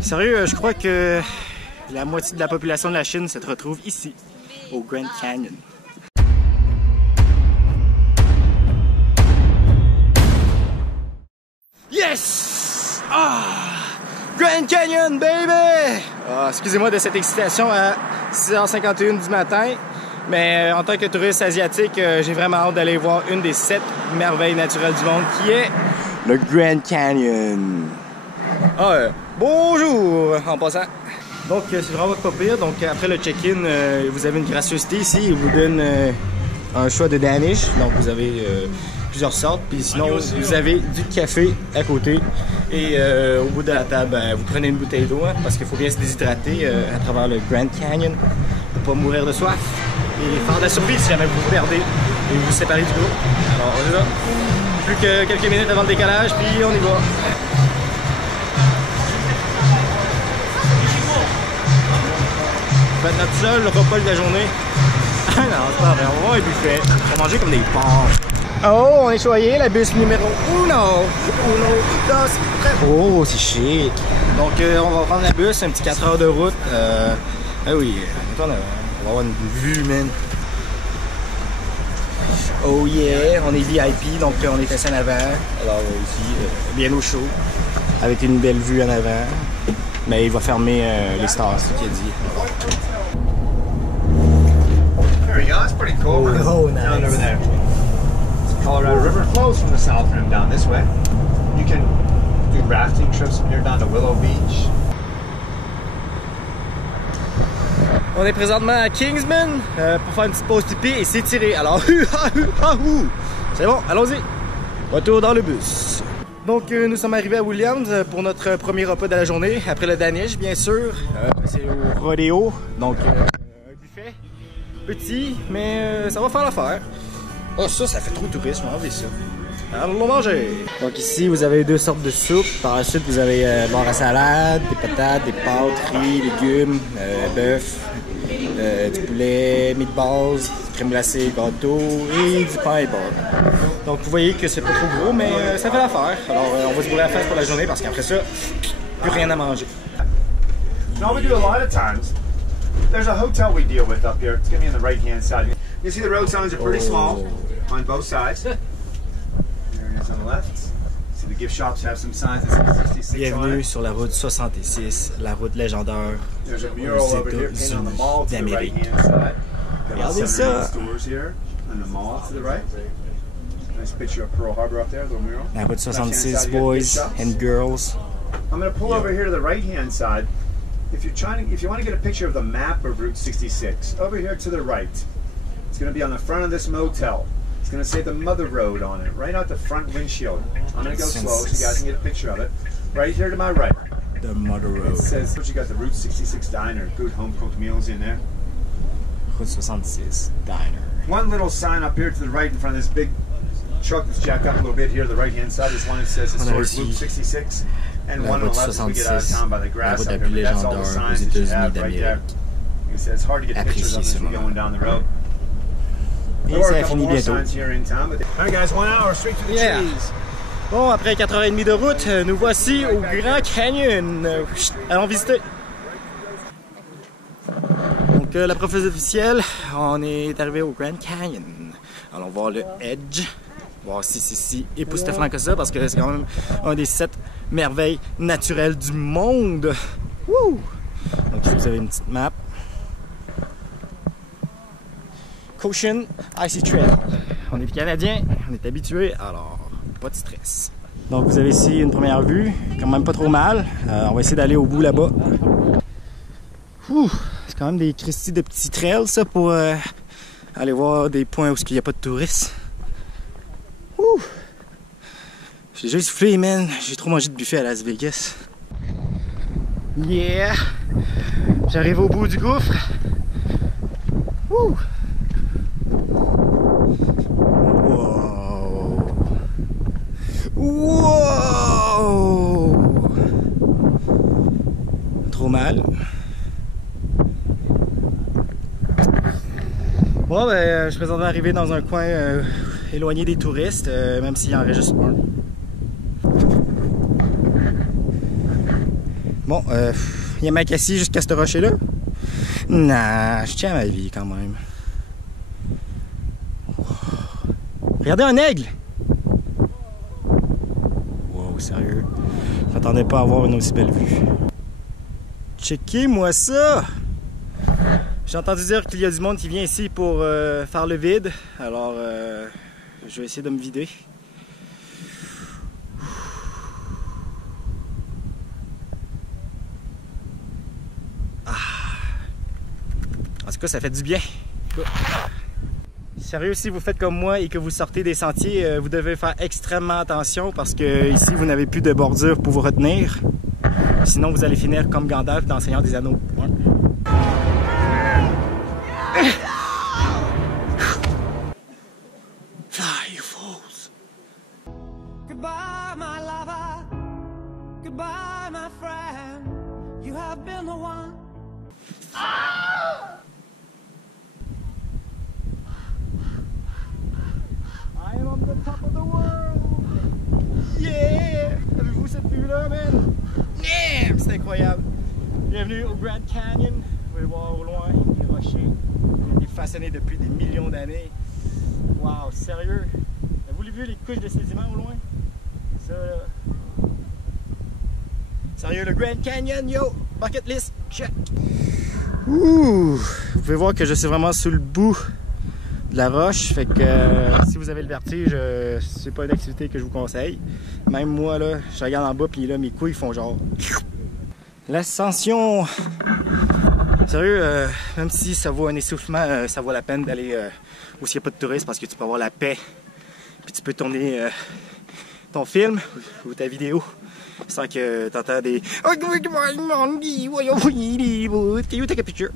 Sérieux, je crois que la moitié de la population de la Chine se retrouve ici, au Grand Canyon. Yes! Ah! Grand Canyon, baby! Ah, excusez-moi de cette excitation à 6h51 du matin, mais en tant que touriste asiatique, j'ai vraiment hâte d'aller voir une des 7 merveilles naturelles du monde, qui est le Grand Canyon. Bonjour en passant. Donc c'est vraiment pas pire. Donc après le check-in, vous avez une gracieuseté ici. Ils vous donnent un choix de Danish. Donc vous avez plusieurs sortes. Puis sinon vous avez du café à côté. Et au bout de la table, vous prenez une bouteille d'eau hein, parce qu'il faut bien se déshydrater à travers le Grand Canyon pour pas mourir de soif et faire de la survie si jamais vous vous perdez et vous vous séparez du groupe. Alors on est là. Plus que quelques minutes avant le décalage, puis on y va. Ça va être notre seul repas de la journée. Ah non, c'est pas vrai, on va voir un buffet. On va manger comme des porcs. Oh, on est choyé, la bus numéro 1. Oh, c'est chic. Donc, on va prendre la bus, un petit 4 heures de route. Ah oui, on va avoir une vue, man. Oh yeah, on est VIP, donc on est assis en avant. Alors ici, bien au chaud, avec une belle vue en avant. Mais il va fermer les stars, c'est ce qu'il a dit. There you go, that's pretty cool. Oh, nice. Down over there. The Colorado River flows from the south rim down this way. You can do rafting trips from here down to Willow Beach. On est présentement à Kingsman pour faire une petite pause pipi et s'étirer. Alors, c'est bon, allons-y. Retour dans le bus. Donc, nous sommes arrivés à Williams pour notre premier repas de la journée, après le Danish, bien sûr. C'est au Rodeo, donc un buffet petit, mais ça va faire l'affaire. Oh, ça fait trop touriste, on va enlever ça. Allons manger! Donc ici, vous avez 2 sortes de soupe. Par la suite, vous avez barre à salade, des patates, des pâtes, riz, légumes, bœuf, du poulet, meatballs, crème glacée, gâteau et du pain et beurre. Donc vous voyez que c'est pas trop gros, mais ça fait l'affaire. Alors on va se bourrer la face pour la journée parce qu'après ça, plus rien à manger. Now we do a lot of times. There's a hotel we deal with up here. It's going to be on the right-hand side. You see the road signs are pretty small on both sides. There it is on the left. See the gift shops have some signs that say 66 Bienvenue sur la route 66, la route légendaire There's a mural over here painted on the mall to the d'Amérique. right-hand side. Regardez ça! Stores here on the mall to the right. Nice picture of Pearl Harbor up there, little mural. La route 66, boys and girls. I'm going to pull over here to the right-hand side. If you want to get a picture of the map of Route 66, over here to the right, it's going to be on the front of this motel. It's going to say the Mother Road on it, right out the front windshield. I'm going to go slow so you guys can get a picture of it. Right here to my right. The Mother Road. It says, you got the Route 66 Diner, good home-cooked meals in there. Route 66, Diner. One little sign up here to the right in front of this big truck that's jacked up a little bit here to the right-hand side. This one that says Historic Route 66. And one on the left as we get out of town by the grass up here. That's all the signs that you have right there. Like I said, it's hard to get pictures of as we're going down the road. There are a couple more signs here in town, but all right, guys, 1 hour straight to the trees. Bon, après 4h30 de route, nous voici au Grand Canyon. Allons visiter. Donc, la professe officielle, on est arrivé au Grand Canyon. Allons voir le Edge. Voir si c'est si époustouflant que ça, parce que c'est quand même un des 7 merveilles naturelles du monde. Woo! Donc ici, vous avez une petite map. Caution Icy Trail. On est Canadiens, on est habitués, alors pas de stress. Donc vous avez ici une première vue, quand même pas trop mal. On va essayer d'aller au bout là-bas. C'est quand même des cristis de petits trails, ça, pour aller voir des points où il n'y a pas de touristes. J'ai juste soufflé, man. J'ai trop mangé de buffet à Las Vegas. Yeah! J'arrive au bout du gouffre. Wouh! Wow! Wow! Trop mal. Bon, ben, je suis présentement arrivé dans un coin éloigné des touristes, même s'il y en reste juste un. Bon, il y a ma cassie jusqu'à ce rocher-là. Non, je tiens à ma vie quand même. Regardez un aigle! Wow, sérieux. Je m'attendais pas à avoir une aussi belle vue. Checkez-moi ça! J'ai entendu dire qu'il y a du monde qui vient ici pour faire le vide. Alors, je vais essayer de me vider. En tout cas, ça fait du bien. Sérieux, si vous faites comme moi et que vous sortez des sentiers, vous devez faire extrêmement attention parce que ici, vous n'avez plus de bordure pour vous retenir. Sinon, vous allez finir comme Gandalf dans Seigneur des Anneaux. Ouais. Fly, you fools. Goodbye, my lover. Goodbye, my friend. You have been the one. I am on the top of the world! Yeah! Avez-vous cette vue-là, man? Yeah! C'est incroyable! Bienvenue au Grand Canyon. Vous pouvez voir au loin les rochers. J'ai été façonné depuis des millions d'années. Wow, sérieux? Avez-vous vu les couches de sédiments au loin? Ça, là. Sérieux, le Grand Canyon, yo! Bucket list, check! Ouh! Vous pouvez voir que je suis vraiment sous le bout de la roche, fait que si vous avez le vertige, c'est pas une activité que je vous conseille. Même moi là, je regarde en bas puis là mes couilles font genre. L'ascension, sérieux, même si ça vaut un essoufflement, ça vaut la peine d'aller où il n'y a pas de touristes parce que tu peux avoir la paix, puis tu peux tourner ton film ou ta vidéo sans que tu entends des. Can you take a picture?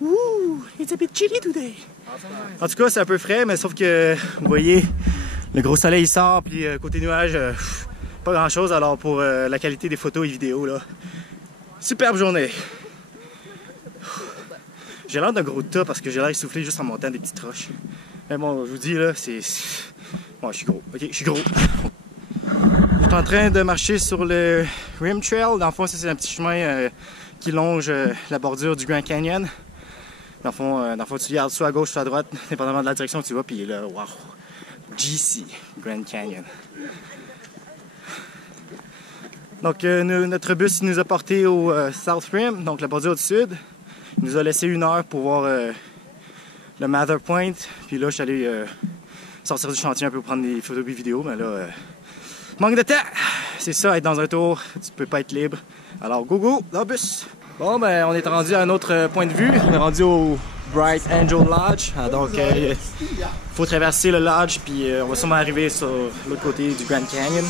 Ouh, it's a bit chilly today. En tout cas, c'est un peu frais, mais sauf que vous voyez, le gros soleil sort, puis côté nuage, pas grand chose. Alors pour la qualité des photos et vidéos, là, superbe journée. J'ai l'air d'un gros tas parce que j'ai l'air essoufflé juste en montant des petites roches. Mais bon, je vous dis là, c'est. Bon, je suis gros. Ok, je suis gros. Je suis en train de marcher sur le Rim Trail. Dans le fond, ça c'est un petit chemin qui longe la bordure du Grand Canyon. Dans le fond, tu regardes soit à gauche, soit à droite, dépendamment de la direction que tu vas, puis là, wow! GC, Grand Canyon. Donc, notre bus il nous a porté au South Rim, donc la bordure du sud. Il nous a laissé 1 heure pour voir le Mather Point. Puis là, je suis allé sortir du chantier un peu pour prendre des photos et vidéos, mais là, manque de temps! C'est ça, être dans un tour, tu peux pas être libre. Alors, go, dans le bus! Bon, ben, on est rendu à un autre point de vue. On est rendu au Bright Angel Lodge. Donc, il faut traverser le lodge, puis on va sûrement arriver sur l'autre côté du Grand Canyon.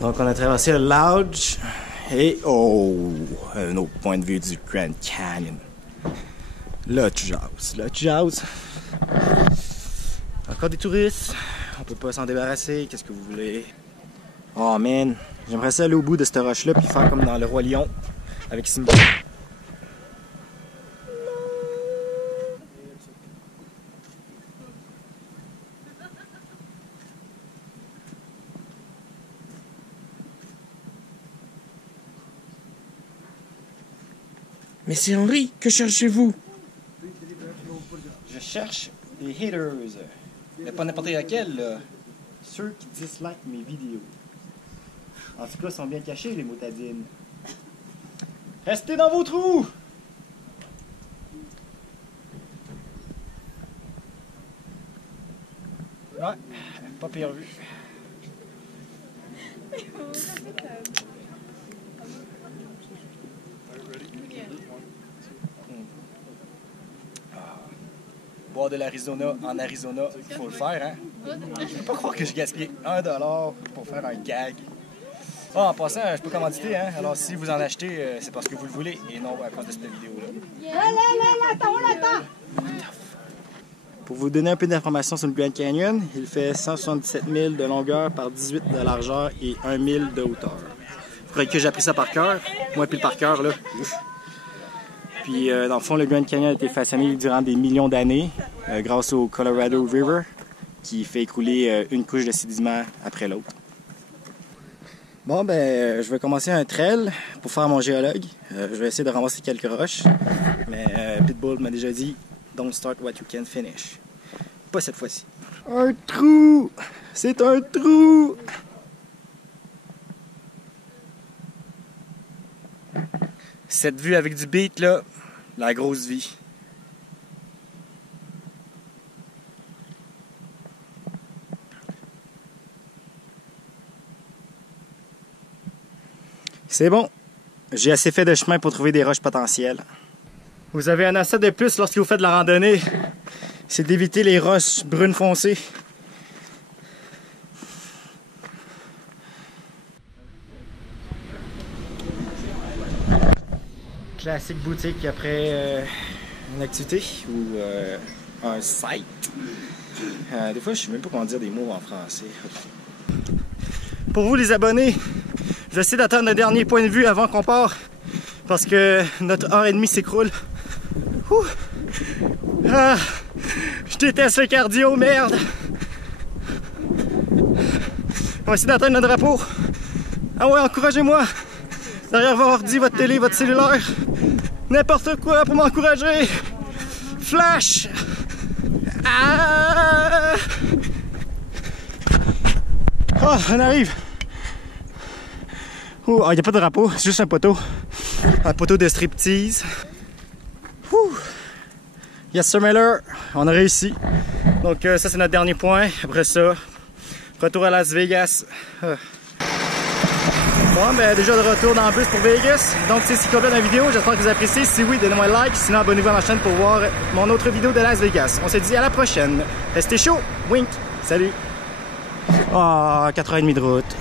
Donc, on a traversé le lodge. Et, oh, un autre point de vue du Grand Canyon. Là, tu jases. Encore des touristes. On peut pas s'en débarrasser. Qu'est-ce que vous voulez? Oh man, j'aimerais ça aller au bout de cette roche-là puis faire comme dans le Roi Lion avec Simba. Mais c'est Henri, que cherchez-vous? Je cherche des haters. Mais pas n'importe lesquels, là. Ceux qui dislikent mes vidéos. En tout cas, ils sont bien cachés, les motadines. Restez dans vos trous! Ouais, pas pire vue. Boire de l'Arizona en Arizona, il faut le faire, hein? Je peux pas croire que je gaspille $1 pour faire un gag. Ah, en passant, je peux commanditer, hein? Alors si vous en achetez, c'est parce que vous le voulez et non à cause de cette vidéo-là. Pour vous donner un peu d'informations sur le Grand Canyon, il fait 177 000 de longueur par 18 de largeur et 1 000 de hauteur. Il faudrait que j'ai appris ça par cœur. Moi, puis le par cœur, là. Puis, dans le fond, le Grand Canyon a été façonné durant des millions d'années grâce au Colorado River, qui fait écouler une couche de sédiment après l'autre. Bon, ben, je vais commencer un trail pour faire mon géologue. Je vais essayer de ramasser quelques roches. Mais Pitbull m'a déjà dit « Don't start what you can't finish ». Pas cette fois-ci. Un trou! C'est un trou! Cette vue avec du beat, là, la grosse vie. C'est bon. J'ai assez fait de chemin pour trouver des roches potentielles. Vous avez un asset de plus lorsque vous faites de la randonnée. C'est d'éviter les roches brunes foncées. Classique boutique après une activité ou un site. Des fois, je ne sais même pas comment dire des mots en français. Pour vous, les abonnés, j'essaie d'attendre le dernier point de vue avant qu'on part parce que notre heure et demie s'écroule. Ah, je déteste le cardio, merde! On va essayer d'atteindre notre drapeau. Ah ouais, encouragez-moi! Derrière votre ordi, votre télé, votre cellulaire. N'importe quoi pour m'encourager. Flash! Ah! Oh, on arrive. Oh, il n'y a pas de drapeau, c'est juste un poteau. Un poteau de striptease. Ouh. Yes, Sir Miller, on a réussi. Donc ça, c'est notre dernier point. Après ça, retour à Las Vegas. Bon, ben déjà de retour dans le bus pour Vegas. Donc c'est ce qui complète la vidéo. J'espère que vous appréciez. Si oui, donnez-moi un like. Sinon, abonnez-vous à ma chaîne pour voir mon autre vidéo de Las Vegas. On se dit à la prochaine. Restez chaud. Wink. Salut. Ah, 4h30 de route.